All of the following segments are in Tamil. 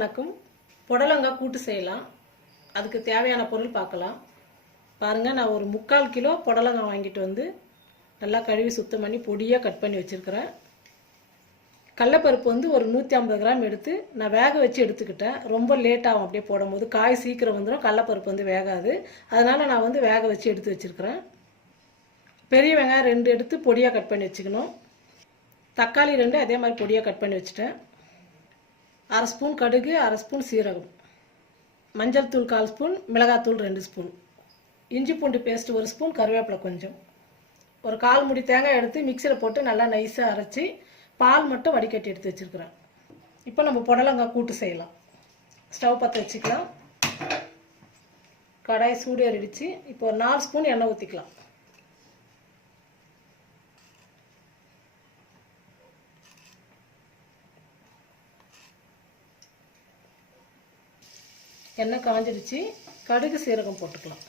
வணக்கம். புடலங்காய் கூட்டு செய்யலாம். அதுக்கு தேவையான பொருள் பார்க்கலாம். பாருங்கள், நான் ஒரு 3/4 கிலோ புடலங்காய் வாங்கிட்டு வந்து நல்லா கழுவி சுத்தம் பண்ணி பொடியாக கட் பண்ணி வச்சுருக்கிறேன். கடலைப்பருப்பு வந்து ஒரு 150 கிராம் எடுத்து நான் வேக வச்சு எடுத்துக்கிட்டேன். ரொம்ப லேட் ஆகும் அப்படியே போடும்போது, காய் சீக்கிரம் வந்துடும், கடலைப்பருப்பு வந்து வேகாது. அதனால் நான் வந்து வேக வச்சு எடுத்து வச்சுருக்கிறேன். பெரிய வெங்காயம் 2 எடுத்து பொடியாக கட் பண்ணி வச்சுக்கணும். தக்காளி 2 அதே மாதிரி பொடியாக கட் பண்ணி வச்சுட்டேன். 1/2 ஸ்பூன் கடுகு, 1/2 ஸ்பூன் சீரகம், மஞ்சள் தூள் 1/4 ஸ்பூன், மிளகாத்தூள் 2 ஸ்பூன், இஞ்சி பூண்டு பேஸ்ட் 1 ஸ்பூன், கருவேப்பிலை கொஞ்சம், ஒரு 1/4 மூடி தேங்காய் எடுத்து மிக்சியில் போட்டு நல்லா நைஸாக அரைச்சி பால் மட்டும் வடிகட்டி எடுத்து வச்சுருக்கிறேன். இப்போ நம்ம புடலங்காய் கூட்டு செய்யலாம். ஸ்டவ் பற்ற வச்சுக்கலாம். கடாய் சூடு ஏறிடுச்சு. இப்போ ஒரு 4 ஸ்பூன் எண்ணெய் ஊற்றிக்கலாம். எண்ணெய் காஞ்சிடுச்சு. கடுகு சீரகம் போட்டுக்கலாம்.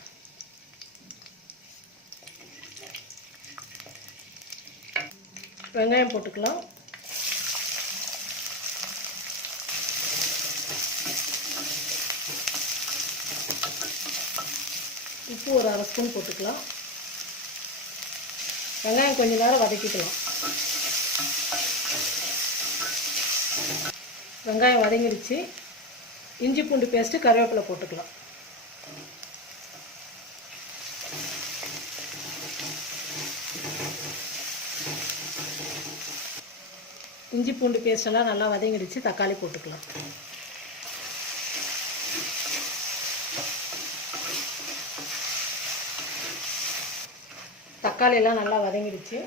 வெங்காயம் போட்டுக்கலாம். உப்பு ஒரு 1/2 ஸ்பூன் போட்டுக்கலாம். வெங்காயம் கொஞ்ச நேரம் வதக்கிக்கலாம். வெங்காயம் வதங்கிடுச்சு. இஞ்சி பூண்டு பேஸ்ட்டு, கருவேப்பிலை போட்டுக்கலாம். இஞ்சி பூண்டு பேஸ்டெல்லாம் நல்லா வதங்கிடுச்சு. தக்காளி போட்டுக்கலாம். தக்காளி எல்லாம் நல்லா வதங்கிடுச்சு.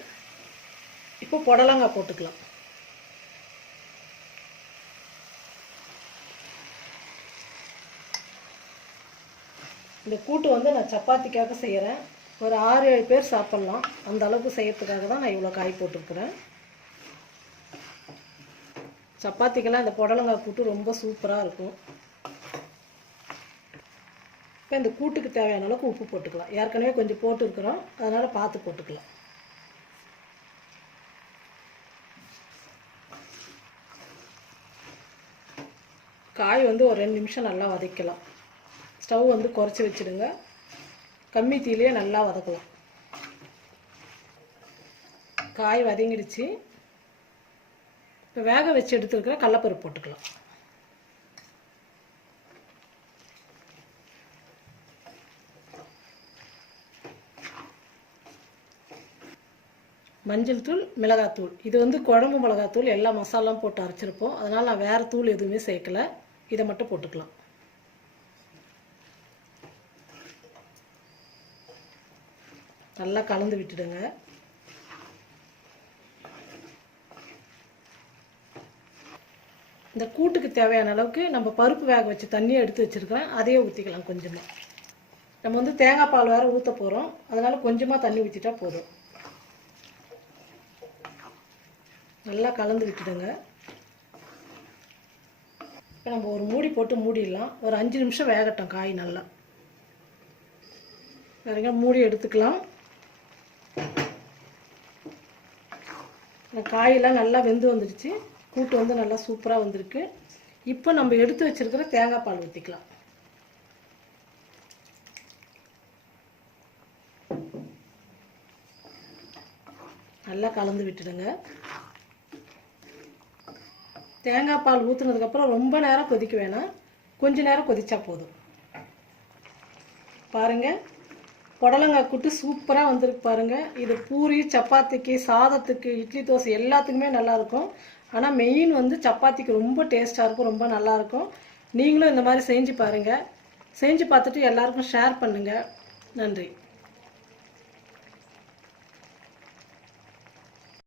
இப்போ புடலங்காய் போட்டுக்கலாம். இந்த கூட்டு வந்து நான் சப்பாத்திக்காக செய்கிறேன். ஒரு 6-7 பேர் சாப்பிட்லாம். அந்த அளவுக்கு செய்யறதுக்காக தான் நான் இவ்வளோ காய் போட்டிருக்கிறேன். சப்பாத்திக்கெல்லாம் இந்த புடலங்காய் கூட்டு ரொம்ப சூப்பராக இருக்கும். இப்போ இந்த கூட்டுக்கு தேவையான அளவுக்கு உப்பு போட்டுக்கலாம். ஏற்கனவே கொஞ்சம் போட்டுருக்குறோம், அதனால் பார்த்து போட்டுக்கலாம். காய் வந்து ஒரு 2 நிமிஷம் நல்லா வதக்கலாம். ஸ்டவ் வந்து குறைச்சி வச்சுடுங்க. கம்மி தீயிலே நல்லா வதக்கலாம். காய் வதங்கிடுச்சு. இப்போ வேக வச்சு எடுத்துருக்கிற கடலைப்பருப்பு போட்டுக்கலாம். மஞ்சள் தூள், மிளகாத்தூள், இது வந்து குழம்பு மிளகாத்தூள், எல்லா மசாலாம் போட்டு அரைச்சிருப்போம். அதனால் நான் வேறு தூள் எதுவுமே சேர்க்கலை. இதை மட்டும் போட்டுக்கலாம். நல்லா கலந்து விட்டுடுங்க. இந்த கூட்டுக்கு தேவையான அளவுக்கு நம்ம பருப்பு வேக வச்சு தண்ணியை எடுத்து வச்சுருக்கிறேன். அதையே ஊற்றிக்கலாம் கொஞ்சமாக. நம்ம வந்து தேங்காய் பால் வேறு ஊற்ற போகிறோம், அதனால் கொஞ்சமாக தண்ணி ஊற்றிட்டா போதும். நல்லா கலந்து விட்டுடுங்க. இப்போ நம்ம ஒரு மூடி போட்டு மூடிடலாம். ஒரு 5 நிமிஷம் வேகட்டும் காய் நல்லா. வேறுங்க மூடி எடுத்துக்கலாம். காயெல்லாம் நல்லா வெந்து வந்துடுச்சு. கூட்டு வந்து நல்லா சூப்பராக வந்திருக்கு. இப்போ நம்ம எடுத்து வச்சிருக்கிற தேங்காய் பால் ஊற்றிக்கலாம். நல்லா கலந்து விட்டுடுங்க. தேங்காய் பால் ஊற்றுனதுக்கப்புறம் ரொம்ப நேரம் கொதிக்க வேணாம், கொஞ்ச நேரம் கொதிச்சா போதும். பாருங்கள், புடலங்காய் கூட்டு சூப்பராக வந்திருக்கு பாருங்கள். இது பூரி, சப்பாத்திக்கு, சாதத்துக்கு, இட்லி, தோசை எல்லாத்துக்குமே நல்லாயிருக்கும். ஆனால் மெயின் வந்து சப்பாத்திக்கு ரொம்ப டேஸ்ட்டாக இருக்கும், ரொம்ப நல்லாயிருக்கும். நீங்களும் இந்த மாதிரி செஞ்சு பாருங்கள். செஞ்சு பார்த்துட்டு எல்லாருக்கும் ஷேர் பண்ணுங்கள். நன்றி.